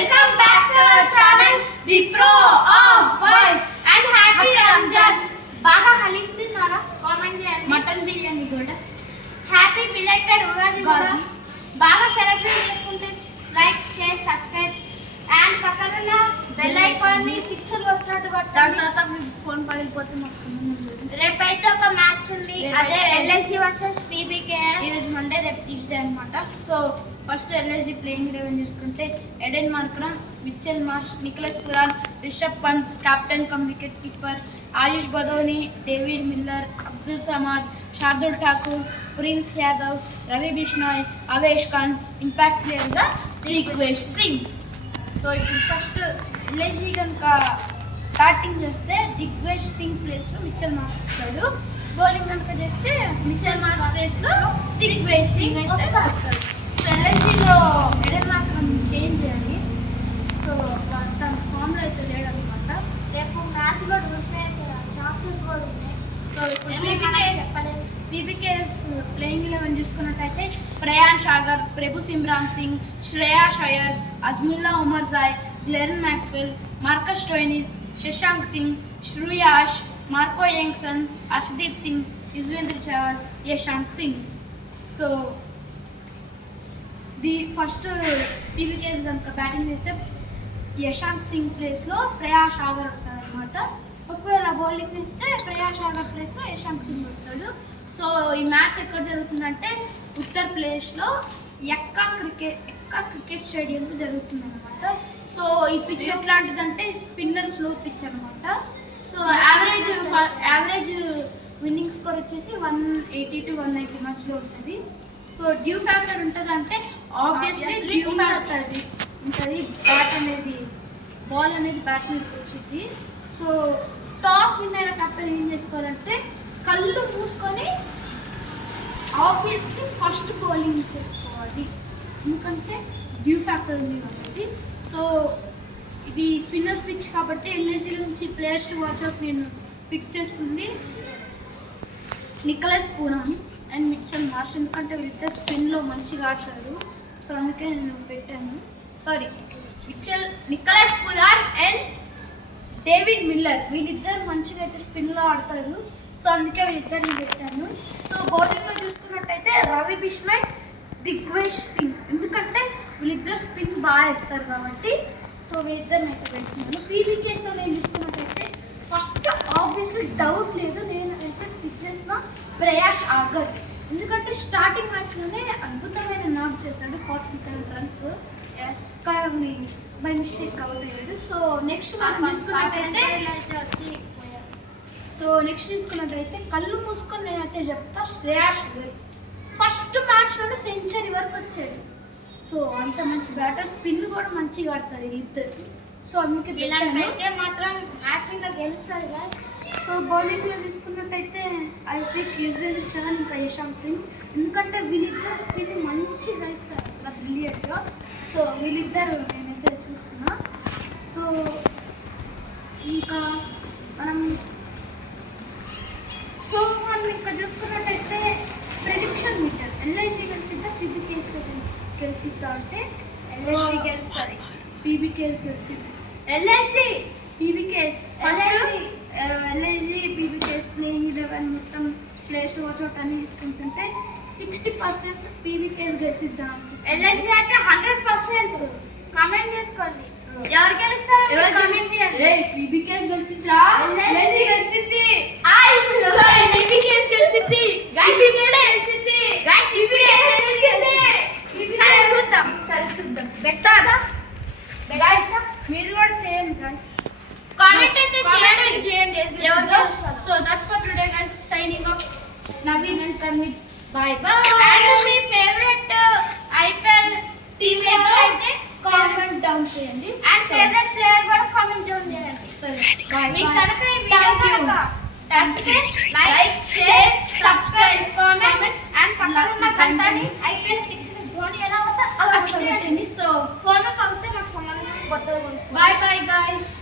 Welcome back to our channel, The Pro of Boys, and Happy Ramzan. బాగా హలీం తిన్నారా? Comment చేయండి. Mutton biryani కూడా. Happy belated Ugadi కూడా. బాగా సెలబ్రేట్ చేసుకుంటే లైక్, షేర్, సబ్స్క్రైబ్ అండ్ పక్కన ఉన్న బెల్ ఐకాన్ ని 6 కొట్టినట్టు కొట్టండి. దాని తర్వాత మీ ఫోన్ పగిలిపోతే మాకు సంబంధం లేదు. రేపైతే ఒక మ్యాచ్ ఉంది, అదే ఎల్ఎస్సి వర్సెస్ పీబీకే. ఈ రోజు మండే, రేపు ట్యూస్డే అన్నమాట. సో ఫస్ట్ ఎల్ఎస్జి ప్లేయింగ్ 11 చూసుకుంటే Aiden Markram, Mitchell Marsh, Nicholas Pooran, Rishabh Pant captain cum wicket keeper, Ayush Badoni, David Miller, Abdul Samad, Shardul Thakur, Prince Yadav, Ravi Bishnoi, Avesh Khan, impact ప్లేయర్గా దిగ్వేష్ సింగ్. సో ఇప్పుడు ఫస్ట్ ఎల్ఎస్జి కనుక బ్యాటింగ్ చేస్తే దిగ్వేష్ సింగ్ ప్లేస్లో మిచెల్ మార్ష్ వస్తాడు. బౌలింగ్ కనుక చేస్తే మిచెల్ మార్ష్ ప్లేస్లో దిగ్వేష్ సింగ్ అయితే వస్తాడు. సో ఎల్ఎస్జీలో ఎడెన్ మార్క్రమ్ చేంజ్ చేయాలి. సో తన ఫామ్లో అయితే లేడనమాట. రేపు మ్యాచ్ కూడా చూస్తే ఛాన్సెస్ కూడా ఉన్నాయి. సో పీబీకేఎస్ ప్లేయింగ్ 11 చూసుకున్నట్టయితే Prayan Sagar, Prabhsimran Singh, Shreyas Iyer, Azmatullah Omarzai, Glenn Maxwell, Marcus Stoinis, Shashank Singh, Shreyas, Marco Jansen, Arshdeep Singh, Yuzvendra Chahal, Yashank Singh. So the first PBKS కనుక బ్యాటింగ్ చేస్తే యశాంక్ సింగ్ ప్లేస్లో ప్రయాస్ సాగర్ వస్తాడనమాట. ఒకవేళ బౌలింగ్ ఇస్తే ప్రయాస్ సాగర్ ప్లేస్లో యశాంక్ సింగ్ వస్తాడు. సో ఈ మ్యాచ్ ఎక్కడ జరుగుతుందంటే ఉత్తరప్రదేశ్లో ఎక్కా క్రికెట్ స్టేడియంలో జరుగుతుంది అనమాట. సో ఈ పిచ్ ఎట్లాంటిదంటే స్పిన్నర్ స్లో పిచ్ అనమాట. సో యావరేజ్ విన్నింగ్ స్కోర్ వచ్చేసి 180 to 190 మధ్యలో ఉంటుంది. సో డ్యూ ఫ్యాక్టర్ ఉంటుంది అంటే ఆబ్వియస్లీ డ్యూ ఫ్యాక్టర్ ఉంటుంది. బాల్ అనేది బ్యాట్ మీదకి వచ్చింది. సో టాస్ విన్ అయిన కెప్టెన్ ఏం చేసుకోవాలంటే కళ్ళు మూసుకొని ఆబ్వియస్లీ ఫస్ట్ బౌలింగ్ చేసుకోవాలి, ఎందుకంటే డ్యూ ఫ్యాక్టర్ ఉంది కాబట్టి. సో ఇది స్పిన్నర్స్ పిచ్ కాబట్టి ఎల్ఎస్జీ నుంచి ప్లేయర్స్ టు వాచ్ అవుట్ నేను పిక్ చేస్తుంది Nicholas Pooran and Mitchell Marsh, ఎందుకంటే వీళ్ళిద్దరు స్పిన్లో మంచిగా ఆడతారు. సో అందుకే నేను పెట్టాను. Nicholas Pooran and David Miller వీళ్ళిద్దరు మంచిగా అయితే స్పిన్లో ఆడతారు. సో అందుకే వీళ్ళిద్దరిని పెట్టాను. సో బౌలింగ్లో చూసుకున్నట్టయితే రవి బిష్నాయ్, దిగ్వేష్ సింగ్, ఎందుకంటే వీళ్ళిద్దరు స్పిన్ బాగా వేస్తారు కాబట్టి. సో వీళ్ళిద్దరిని అయితే పెట్టుకున్నాను. పీబీకేస్లో నేను చూసుకున్నట్టయితే ఫస్ట్ ఆబ్వియస్లీ డౌట్ లేదు, నేను అయితే పిక్ చేసిన ప్రయాస్ ఆగర్, ఎందుకంటే స్టార్టింగ్ మ్యాచ్లోనే అద్భుతమైన నాక్ చేశాడు, 47 runs. కానీ బై మిస్టేక్ అవుట్ అయ్యాడు. సో నెక్స్ట్ చూసుకున్నట్టయితే కళ్ళు మూసుకొని నేనైతే చెప్తా శ్రేయాస్ అయ్యర్ ఫస్ట్ మ్యాచ్లోనే సెంచరీ వరకు వచ్చాడు. సో అంత మంచి బ్యాటర్, స్పిన్ కూడా మంచిగా ఆడతారు వీళ్ళిద్దరు. సో అందుకే పెడితే మాత్రం మ్యాచ్ ఇంకా గెలుస్తుంది. సో బౌలింగ్లో చూసుకున్నట్టయితే ఐ పిక్ యుజ్వేంద్ర చహల్ ఇంకా యశాంక్ సింగ్, ఎందుకంటే వీళ్ళిద్దరు స్పిన్ మంచిగా ఇస్తారు అసలు బ్రిలియంట్గా. సో వీళ్ళిద్దరు నేనైతే చూస్తున్నా. సో ఇంకా మనం ఇక్కడ చూసుకున్నట్టయితే ప్రెడిక్షన్ మీటర్ ఎల్ఐసి గెలిచిద్దా పీబీకేఎస్ గెలిచిద్దా అంటే ఎల్ఐసి గెలుస్తుంది, పీబీకేఎస్ గెలిచింది. LIC PBKS first LIC PBKS playing 11 మొత్తం ప్లేస్ టు వాచ్ అవుట్ అని తీసుకుంటుంటే 60% పీబీకేఎస్ గెలిచిద్దాం. ఎల్ఐసి అయితే 100%. కామెంట్ చేసుకోండి ఎవరు గెలుస్తారు, ఎవరు కామెంట్ చేయండి. పీబీకేఎస్ గెలిచిద్దా, ఎల్ఐసి గెలిచింది, పీబీకేఎస్ గెలిచింది, గైస్ ఇప్పుడే గెలిచింది, గైస్ ఇప్పుడే గెలిచింది. సరే చూద్దాం బెట్ సాదా గైస్, మీరు కూడా చేయండి గైస్, కామెంట్ అయితే చేయండి ఎవరు గెలుస్తారు. So that's for today guys, signing off Naveen and Tanvith, by by. And me favourite IPL team అయితే కామెంట్ డౌన్ చేయండి, అండ్ ఫేవరెట్ ప్లేయర్ కూడా కామెంట్ డౌన్ చేయండి. మీకు కనుక ఈ video like, share, subscribe, comment and పక్కన ఉన్న గంటని ఐపీఎల్ 6 ధోని ఎలా ఉంటుందో అలా పెట్టండి. సో ఫోన్ కలిస్తే మాకు బై బై గైస్.